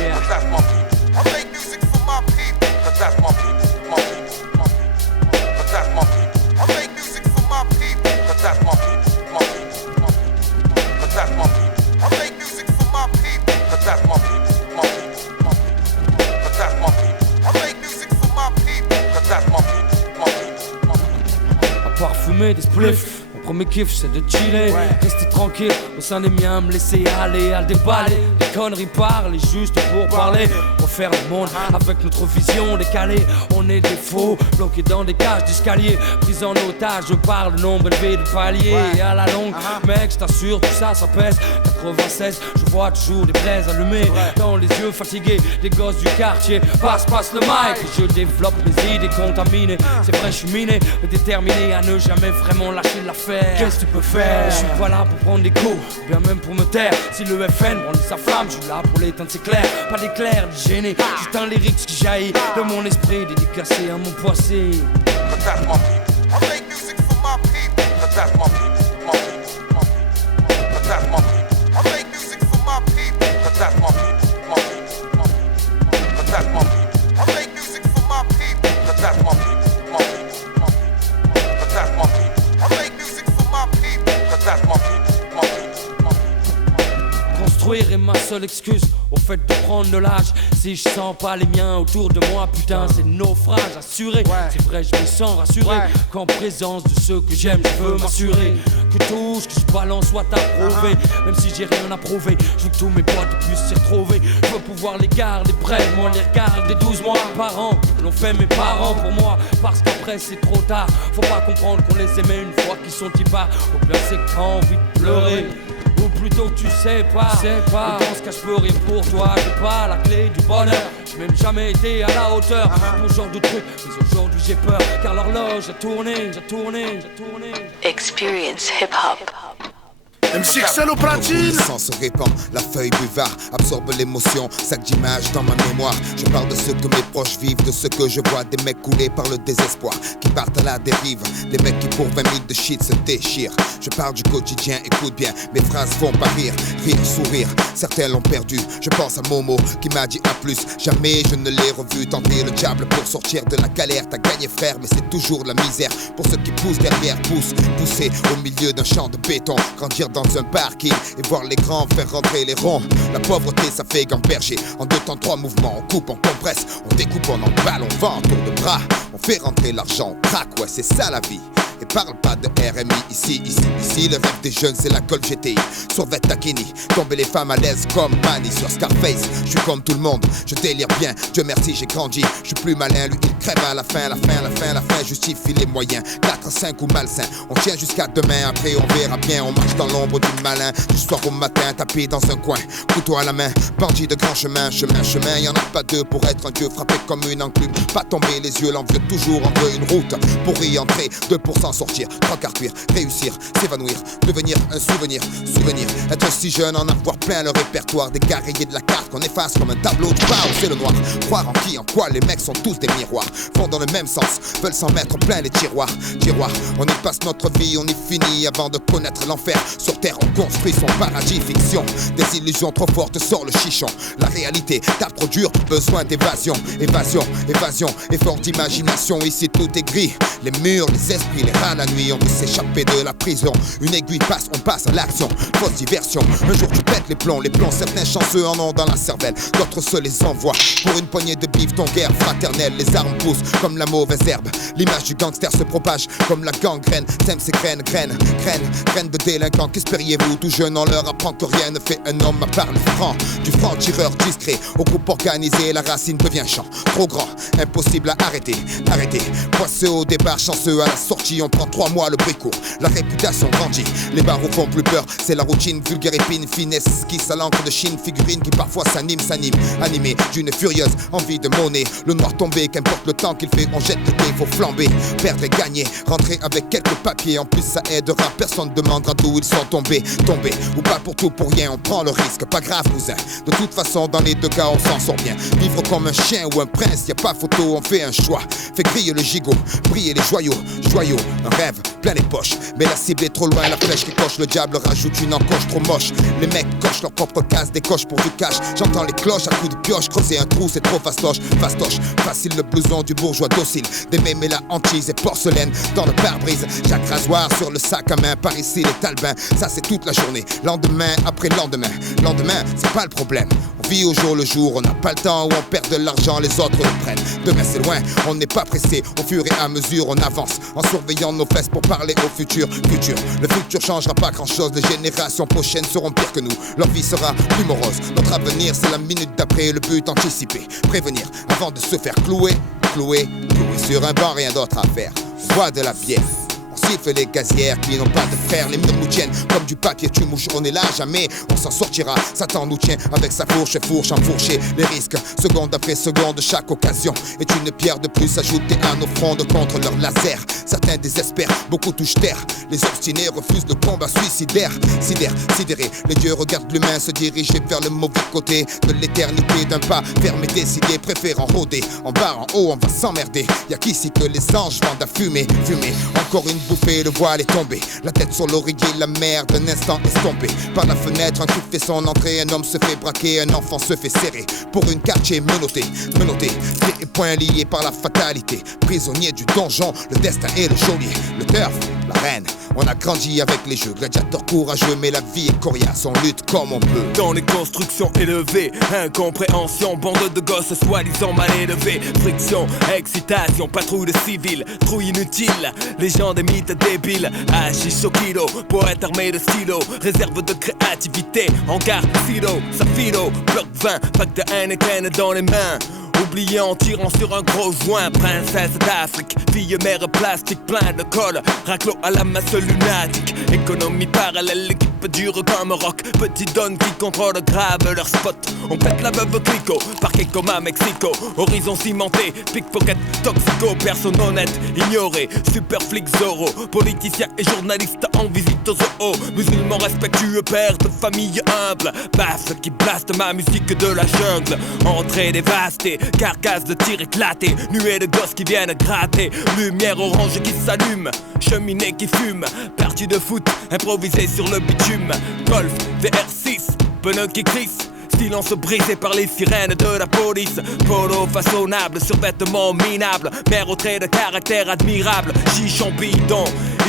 À part fumer des spliffs, mon premier kiff c'est de chiller, rester tranquille au sein des miens, me laisser aller à le déballer. Des conneries parler juste pour parler, refaire le monde avec notre vision décalée. On est des faux, bloqués dans des cages d'escalier, pris en otage, je parle de nombre élevé de paliers. Et à la longue, mec, je t'assure, tout ça, ça pèse. 96, je vois toujours des braises allumées dans les yeux fatigués des gosses du quartier. Passe le mic et je développe mes idées contaminées. C'est vrai, je suis miné, mais déterminé à ne jamais vraiment lâcher l'affaire. Qu'est-ce que tu peux faire? Je suis pas là pour prendre des coups, bien même pour me taire. Si le FN brandit sa flamme, je suis là pour l'éteindre, c'est clair. Pas d'éclair, de gêner, juste un lyrics qui jaillit de mon esprit, dédicacé à mon poissé. Construire est ma seule excuse au fait de prendre de l'âge. Si je sens pas les miens autour de moi, putain c'est naufrage assuré. C'est vrai, je me sens rassuré qu'en présence de ceux que j'aime, je veux m'assurer que tout ce que je balance soit approuvé. Même si j'ai rien à prouver, je veux que tous mes potes puissent s'y retrouver. Je veux pouvoir les garder près, moi les regarder 12 mois par an. L'ont fait mes parents pour moi, parce qu'après c'est trop tard. Faut pas comprendre qu'on les aimait une fois qu'ils sont épars. Au pire c'est que t'as envie de pleurer, ou plutôt tu sais pas. Et dans ce cas je peux rien pour toi, j'ai pas la clé du bonheur. J'ai même jamais été à la hauteur pour ce genre de truc, mais aujourd'hui j'ai peur car l'horloge a tourné. Experience hip hop. MCXL au platine. Le sang se répand, la feuille buvard absorbe l'émotion, sac d'images dans ma mémoire. Je parle de ce que mes proches vivent, de ce que je vois, des mecs coulés par le désespoir, qui partent à la dérive, des mecs qui pour 20 000 de shit se déchirent. Je parle du quotidien, écoute bien, mes phrases font pas rire, sourire, certains l'ont perdu. Je pense à Momo qui m'a dit à plus, jamais je ne l'ai revu tenter le diable pour sortir de la galère. T'as gagné frère, mais c'est toujours la misère pour ceux qui poussent derrière, pousser au milieu d'un champ de béton, grandir dans un parking et voir les grands faire rentrer les ronds. La pauvreté ça fait gamberger. En 2 temps 3 mouvements, on coupe, on compresse, on découpe, on emballe, on vend en tour de bras. On fait rentrer l'argent, on craque, ouais c'est ça la vie. Et parle pas de RMI ici, le rêve des jeunes c'est la Col GTI. Survêt Takini, tomber les femmes à l'aise comme Manny sur Scarface. Je suis comme tout le monde, je délire bien, Dieu merci j'ai grandi. Je suis plus malin, lui il crève à la fin justifie les moyens. 4, 5 ou malsain, on tient jusqu'à demain. Après on verra bien, on marche dans l'ombre du malin. Du soir au matin, tapé dans un coin, couteau à la main, bandit de grand chemin, y'en a pas deux pour être un dieu frappé comme une enclume. Pas tomber les yeux, l'envieux toujours en veut une route pour y entrer, 2% sortir, 3/4 cuire, réussir, s'évanouir, devenir un souvenir, être si jeune, en avoir plein le répertoire, des gars rayés de la carte qu'on efface comme un tableau du bar où c'est le noir. Croire en qui, en quoi, les mecs sont tous des miroirs, vont dans le même sens, veulent s'en mettre plein les tiroirs, on y passe notre vie, on y finit avant de connaître l'enfer. Sur terre on construit son paradis, fiction, des illusions trop fortes sort le chichon. La réalité tape trop dur, besoin d'évasion, effort d'imagination, ici tout est gris, les murs, les esprits, les rats la nuit, on veut s'échapper de la prison. Une aiguille passe, on passe à l'action, fausse diversion. Un jour tu pètes les plombs, certains chanceux en ont dans la cervelle, d'autres se les envoient. Pour une poignée de bif, ton guerre fraternelle, les armes pousse comme la mauvaise herbe. L'image du gangster se propage comme la gangrène. Sème ses graines de délinquants. Qu'espériez-vous? Tout jeune, on leur apprend que rien ne fait un homme à part le franc. Du franc-tireur discret au groupe organisé, la racine devient champ. Trop grand, impossible à arrêter. Poisseux au départ, chanceux à la sortie. On prend 3 mois, le bruit court, la réputation grandit. Les barreaux font plus peur, c'est la routine. Vulgaire épine, finesse, esquisse à l'encre de Chine. Figurine qui parfois s'anime, animé d'une furieuse envie de monnaie. Le noir tombé, qu'importe le temps qu'il fait, on jette le dé, faut flamber. Perdre et gagner, rentrer avec quelques papiers. En plus ça aidera, personne demandera d'où ils sont tombés. Ou pas pour tout pour rien, on prend le risque. Pas grave cousin, de toute façon dans les deux cas on s'en sort bien. Vivre comme un chien ou un prince, y a pas photo, on fait un choix. Fait griller le gigot, briller les joyaux. Un rêve, plein les poches. Mais la cible est trop loin, la flèche qui coche. Le diable rajoute une encoche trop moche. Les mecs cochent leur propre case, décochent pour du cash. J'entends les cloches à coups de pioche. Creuser un trou c'est trop fastoche. Facile le blouson du bourgeois docile. Des mémés la hantise et porcelaine dans le pare-brise. Chaque rasoir sur le sac à main. Par ici les talbins, ça c'est toute la journée. Lendemain après lendemain, c'est pas le problème. On vit au jour le jour, on n'a pas le temps où on perd de l'argent, les autres le prennent. Demain c'est loin, on n'est pas pressé. Au fur et à mesure on avance en surveillant nos fesses pour parler au futur. Le futur changera pas grand chose. Les générations prochaines seront pires que nous. Leur vie sera plus morose. Notre avenir c'est la minute d'après. Le but anticipé, prévenir avant de se faire clouer sur un banc, rien d'autre à faire. Bois de la bière. Siffle les gazières qui n'ont pas de frères. Les murs nous tiennent comme du papier, tu mouches, on est là, jamais on s'en sortira. Satan nous tient avec sa fourche enfourchée. Les risques, seconde après seconde, chaque occasion est une pierre de plus ajoutée à nos frondes contre leur laser. Certains désespèrent, beaucoup touchent terre. Les obstinés refusent le combat suicidaire. Sidérés, les dieux regardent l'humain se diriger vers le mauvais côté de l'éternité. D'un pas fermé, décidé, préférant rôder. En bas, en haut, on va s'emmerder. Y'a qu'ici que les anges vendent à fumer. Encore une bouffée, le voile est tombé. La tête sur l'oreiller, la mer d'un instant estompée. Par la fenêtre, un coup fait son entrée. Un homme se fait braquer, un enfant se fait serrer. Pour une quartier menotté. Pieds et poings liés par la fatalité. Prisonnier du donjon, le destin est le geôlier. Le turf, la reine. On a grandi avec les jeux, gladiateurs courageux, mais la vie est coriace, on lutte comme on peut. Dans les constructions élevées, incompréhension, bande de gosses soi-disant mal élevés. Friction, excitation, patrouille de civils, trouille inutile, les gens des mythes débiles. Hachiche au kilo, poète armé de stylo, réserve de créativité, hangar, silo, safilo, bloc 20, pack de Heineken dans les mains. Oublié en tirant sur un gros joint. Princesse d'Afrique, fille mère plastique, plein de colle. Raclo à la masse lunatique. Économie parallèle, l'équipe dure comme rock. Petit donne qui contrôle grave leur spot. On pète la veuve clico, parquet comme à Mexico. Horizon cimenté, pickpocket, toxico. Personne honnête, ignoré, super flic Zorro. Politicien et journaliste en visite aux zoo. Musulmans respectueux, père de famille humble. Basse qui blaste ma musique de la jungle. Entrée dévastée, carcasse de tir éclaté, nuée de gosses qui viennent gratter, lumière orange qui s'allume, cheminée qui fume, partie de foot improvisée sur le bitume, golf VR6, pneus qui crissent, silence brisé par les sirènes de la police. Polo façonnable, survêtement minable, mère au trait de caractère admirable, chichon bidon,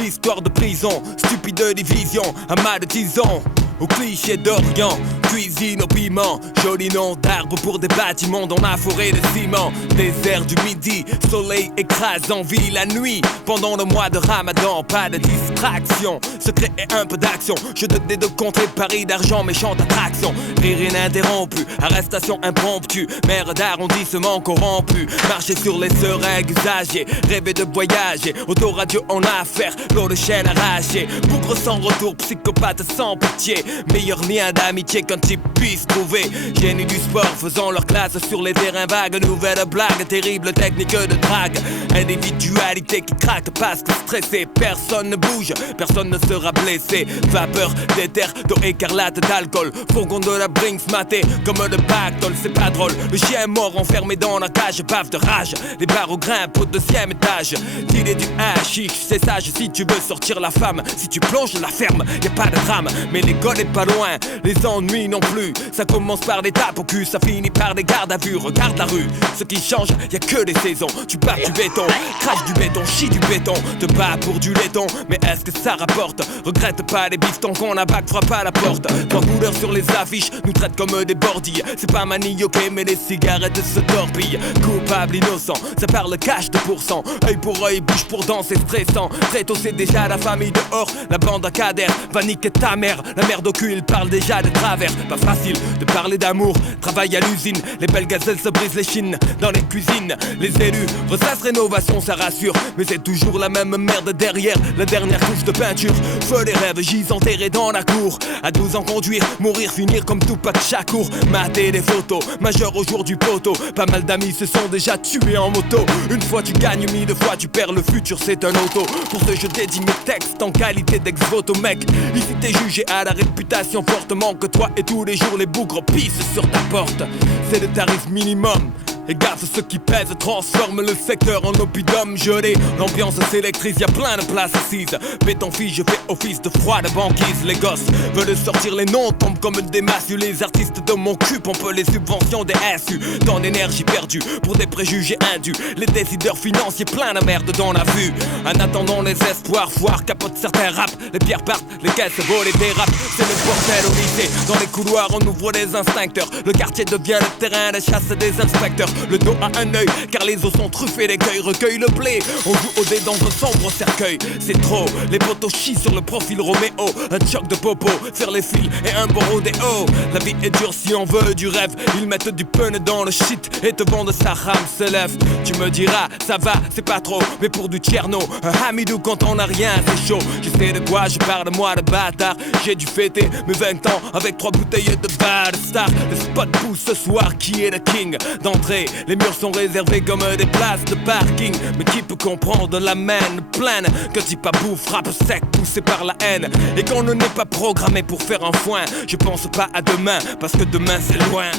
histoire de prison, stupide division, amas de tisons. Au cliché d'Orient, cuisine au piment, joli nom d'arbre pour des bâtiments dans la forêt de ciment. Désert du midi, soleil écrasant, vie la nuit. Pendant le mois de Ramadan, pas de distraction, secret et un peu d'action. Je te dés de contrer Paris d'argent, méchante attraction. Rire ininterrompu, arrestation impromptue, maire d'arrondissement corrompu. Marcher sur les seringues usagées, rêver de voyager, autoradio en affaire, l'eau de chaîne arrachée. Bougre sans retour, psychopathe sans pitié. Meilleur lien d'amitié qu'un type puisse trouver. Génie du sport faisant leur classe sur les terrains vagues. Nouvelle blague, terrible technique de drague. Individualité qui craque parce que stressé. Personne ne bouge, personne ne sera blessé. Vapeur d'éther, d'eau écarlate, d'alcool. Fourgon de la Brinks maté comme le pactole. C'est pas drôle, le chien mort enfermé dans la cage. Bave de rage, les barreaux grimpent au 2e étage. T'il est du hashish, c'est sage si tu veux sortir la femme. Si tu plonges la ferme, y'a pas de drame. Mais l'école est pas loin, les ennuis fini non plus. Ça commence par des tapes au cul, ça finit par des gardes à vue. Regarde la rue, ce qui change, y a que des saisons. Tu bats du béton, crache du béton, chie du béton. Te bats pour du laiton, mais est-ce que ça rapporte? Regrette pas les bifs tant qu'on a bac, frappe à la porte. Trois couleurs sur les affiches, nous traitent comme des bordilles. C'est pas manioqué, mais les cigarettes se torpillent. Coupable, innocent, ça parle cash de pourcent. Œil pour œil, bouche pour dent, c'est stressant. Très tôt, c'est déjà la famille dehors. La bande à cadère va niquer ta mère. La merde au cul, il parle déjà de travers. Pas facile de parler d'amour, travail à l'usine. Les belles gazelles se brisent les chines dans les cuisines. Les élus ressassent rénovation, ça rassure. Mais c'est toujours la même merde derrière la dernière couche de peinture. Feu les rêves, gis enterrés dans la cour. À 12 ans conduire, mourir, finir comme Tupac Shakur. Mater des photos, majeur au jour du poteau. Pas mal d'amis se sont déjà tués en moto. Une fois tu gagnes, 1000 fois tu perds, le futur c'est un auto. Pour ce je dédie mes textes en qualité d'ex-voto mec. Ici t'es jugé à la réputation fortement que toi et tous les jours les bougres pissent sur ta porte. C'est le tarif minimum. Et gaffe ceux qui pèsent, transforment le secteur en oppidum gelé. L'ambiance s'électrise, y'a plein de places assises. Béton fille, je fais office de froide banquise. Les gosses veulent sortir les noms, tombent comme des massues. Les artistes de mon cul pompent les subventions des SU. Tant d'énergie perdue pour des préjugés indus. Les décideurs financiers plein de merde dans la vue. En attendant les espoirs, foire capote certains raps. Les pierres partent, les caisses volent et dérapent. C'est le bordel au lycée. Dans les couloirs on ouvre les instincteurs. Le quartier devient le terrain de chasse des inspecteurs. Le dos à un œil, car les os sont truffés, l'écueil recueille le blé. On joue au dé dans un sombre cercueil. C'est trop, les potos chient sur le profil Roméo. Un choc de popo, faire les fils et un bon rodéo. La vie est dure si on veut du rêve. Ils mettent du pun dans le shit et te vendent sa rame se lève. Tu me diras, ça va, c'est pas trop. Mais pour du tcherno, un hamidou quand on a rien, c'est chaud. Je sais de quoi je parle, moi de bâtard. J'ai dû fêter mes 20 ans avec 3 bouteilles de bad star. Le spot pousse ce soir, qui est le king d'entrée? Les murs sont réservés comme des places de parking. Mais qui peut comprendre la main pleine que type à bout frappe sec poussé par la haine. Et qu'on ne n'est pas programmé pour faire un foin. Je pense pas à demain parce que demain c'est loin.